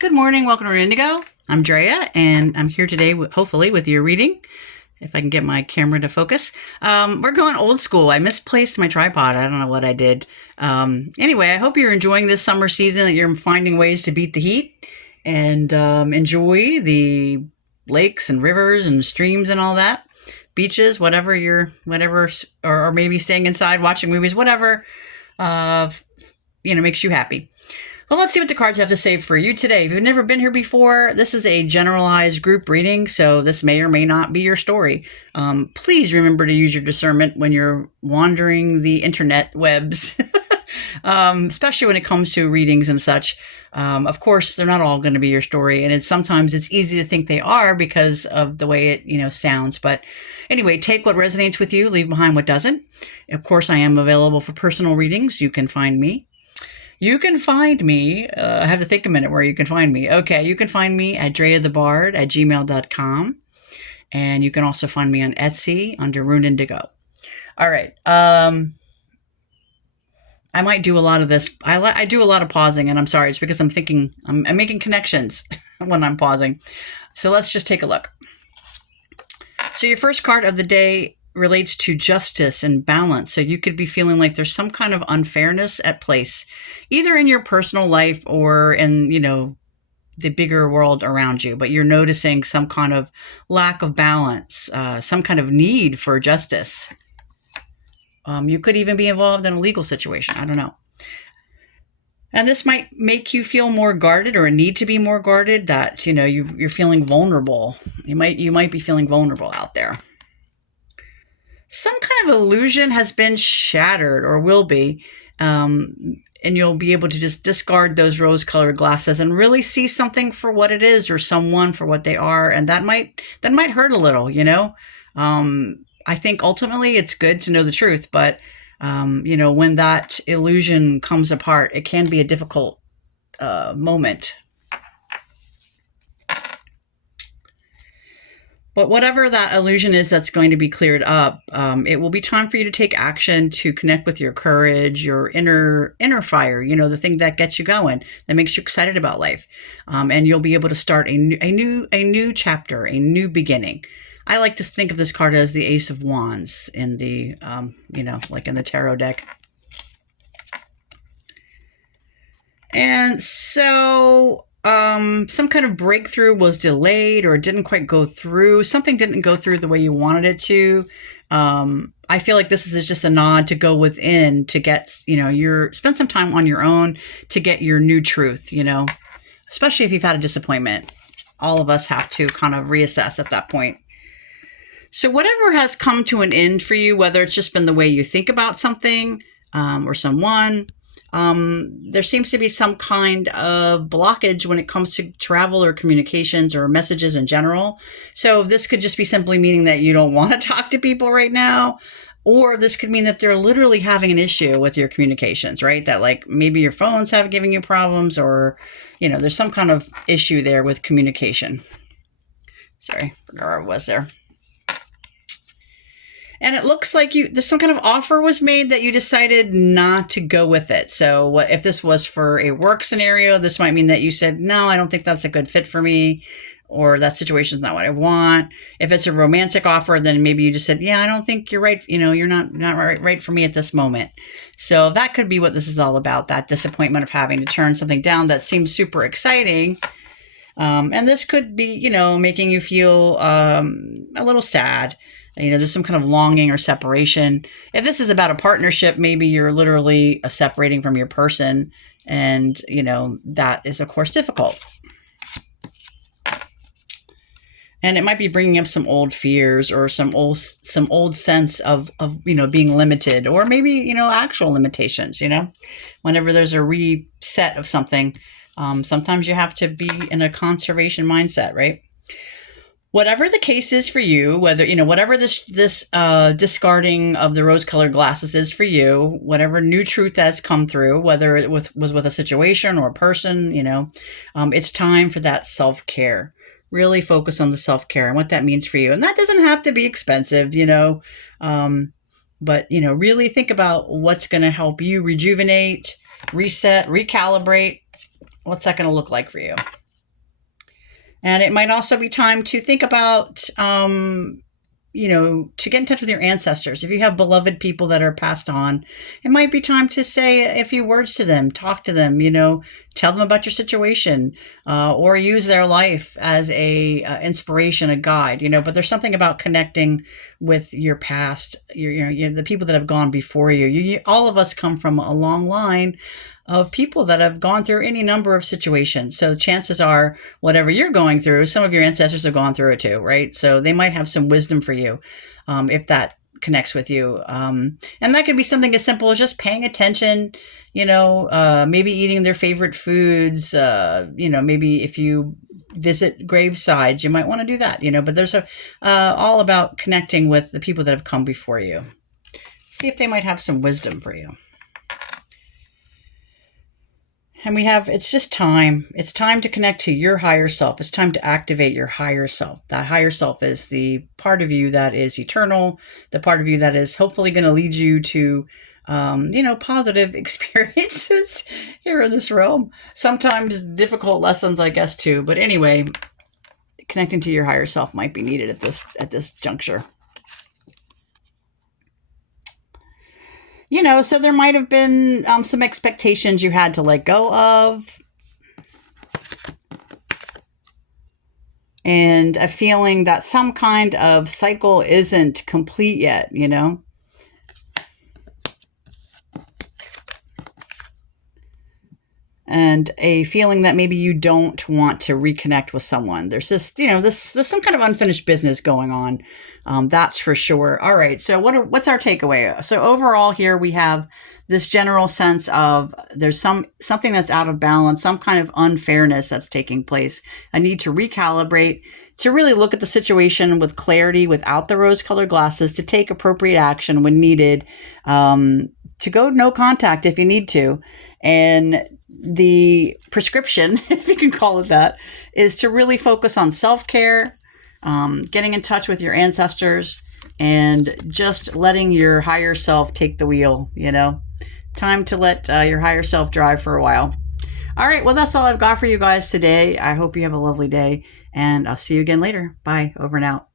Good morning. Welcome to Indigo. I'm Drea, and I'm here today, hopefully, with your reading. If I can get my camera to focus. We're going old school. I misplaced my tripod. I don't know what I did. Anyway, I hope you're enjoying this summer season, that you're finding ways to beat the heat and enjoy the lakes and rivers and streams and all that. Beaches, or maybe staying inside, watching movies, whatever, uh, makes you happy. Well, let's see what the cards have to say for you today. If you've never been here before, this is a generalized group reading, so this may or may not be your story. Please remember to use your discernment when you're wandering the internet webs, especially when it comes to readings and such. Of course, they're not all going to be your story, and sometimes it's easy to think they are because of the way it sounds. But anyway, take what resonates with you, leave behind what doesn't. Of course, I am available for personal readings. You can find me. I have to think a minute where you can find me. Okay, you can find me at dreathebard@gmail.com. And you can also find me on Etsy under Rune Indigo. All right. I might do a lot of this. I do a lot of pausing, and I'm sorry. It's because I'm thinking, I'm making connections when I'm pausing. So let's just take a look. So your first card of the day relates to justice and balance. So you could be feeling like there's some kind of unfairness at place, either in your personal life or in, the bigger world around you, but you're noticing some kind of lack of balance, some kind of need for justice. You could even be involved in a legal situation. I don't know. And this might make you feel more guarded, or need to be more guarded, that, you're feeling vulnerable. You might be feeling vulnerable out there. Some kind of illusion has been shattered, or will be, and you'll be able to just discard those rose-colored glasses and really see something for what it is, or someone for what they are, and that might hurt a little. I think ultimately it's good to know the truth, but when that illusion comes apart, it can be a difficult moment. But whatever that illusion is that's going to be cleared up, it will be time for you to take action, to connect with your courage, your inner fire, the thing that gets you going, that makes you excited about life. And you'll be able to start a new chapter, a new beginning. I like to think of this card as the Ace of Wands in the, like in the tarot deck. And so some kind of breakthrough was delayed, or it didn't quite go through. Something didn't go through the way you wanted it to. I feel like this is just a nod to go within, to get, spend some time on your own to get your new truth, especially if you've had a disappointment. All of us have to kind of reassess at that point. So whatever has come to an end for you, whether it's just been the way you think about something or someone, there seems to be some kind of blockage when it comes to travel or communications or messages in general. So this could just be simply meaning that you don't want to talk to people right now, or this could mean that they're literally having an issue with your communications, right? That like maybe your phones have given you problems, or, there's some kind of issue there with communication. Sorry, forgot where I was there. And it looks like there's some kind of offer was made that you decided not to go with it. So if this was for a work scenario, this might mean that you said, no, I don't think that's a good fit for me, or that situation's not what I want. If it's a romantic offer, then maybe you just said, yeah, I don't think you're right. You're not right for me at this moment. So that could be what this is all about, that disappointment of having to turn something down that seems super exciting. And this could be, making you feel a little sad. There's some kind of longing or separation. If this is about a partnership, maybe you're literally separating from your person. And, that is, of course, difficult. And it might be bringing up some old fears, or some old sense of being limited, or maybe, actual limitations, whenever there's a reset of something. Sometimes you have to be in a conservation mindset, right? Whatever the case is for you, whatever this discarding of the rose-colored glasses is for you, whatever new truth has come through, whether it was with a situation or a person, it's time for that self-care. Really focus on the self-care and what that means for you. And that doesn't have to be expensive, but, really think about what's going to help you rejuvenate, reset, recalibrate. What's that going to look like for you? And it might also be time to think about, to get in touch with your ancestors. If you have beloved people that are passed on, it might be time to say a few words to them, talk to them, tell them about your situation, or use their life as a inspiration, a guide, but there's something about connecting with your past, the people that have gone before you. All of us come from a long line of people that have gone through any number of situations. So chances are, whatever you're going through, some of your ancestors have gone through it too, right? So they might have some wisdom for you, if that connects with you. And that could be something as simple as just paying attention, maybe eating their favorite foods, maybe if you visit gravesides, you might want to do that, but there's all about connecting with the people that have come before you. See if they might have some wisdom for you. And it's just time. It's time to connect to your higher self. It's time to activate your higher self. That higher self is the part of you that is eternal, the part of you that is hopefully going to lead you to, positive experiences here in this realm. Sometimes difficult lessons, I guess, too. But anyway, connecting to your higher self might be needed at this juncture. So there might have been some expectations you had to let go of. And a feeling that some kind of cycle isn't complete yet, And a feeling that maybe you don't want to reconnect with someone. There's just, there's some kind of unfinished business going on. That's for sure. All right. So what's our takeaway? So overall here we have this general sense of there's something that's out of balance, some kind of unfairness that's taking place. A need to recalibrate, to really look at the situation with clarity without the rose-colored glasses, to take appropriate action when needed, to go no contact if you need to. And the prescription, if you can call it that, is to really focus on self-care, getting in touch with your ancestors, and just letting your higher self take the wheel, Time to let your higher self drive for a while. All right, well, that's all I've got for you guys today. I hope you have a lovely day, and I'll see you again later. Bye, over and out.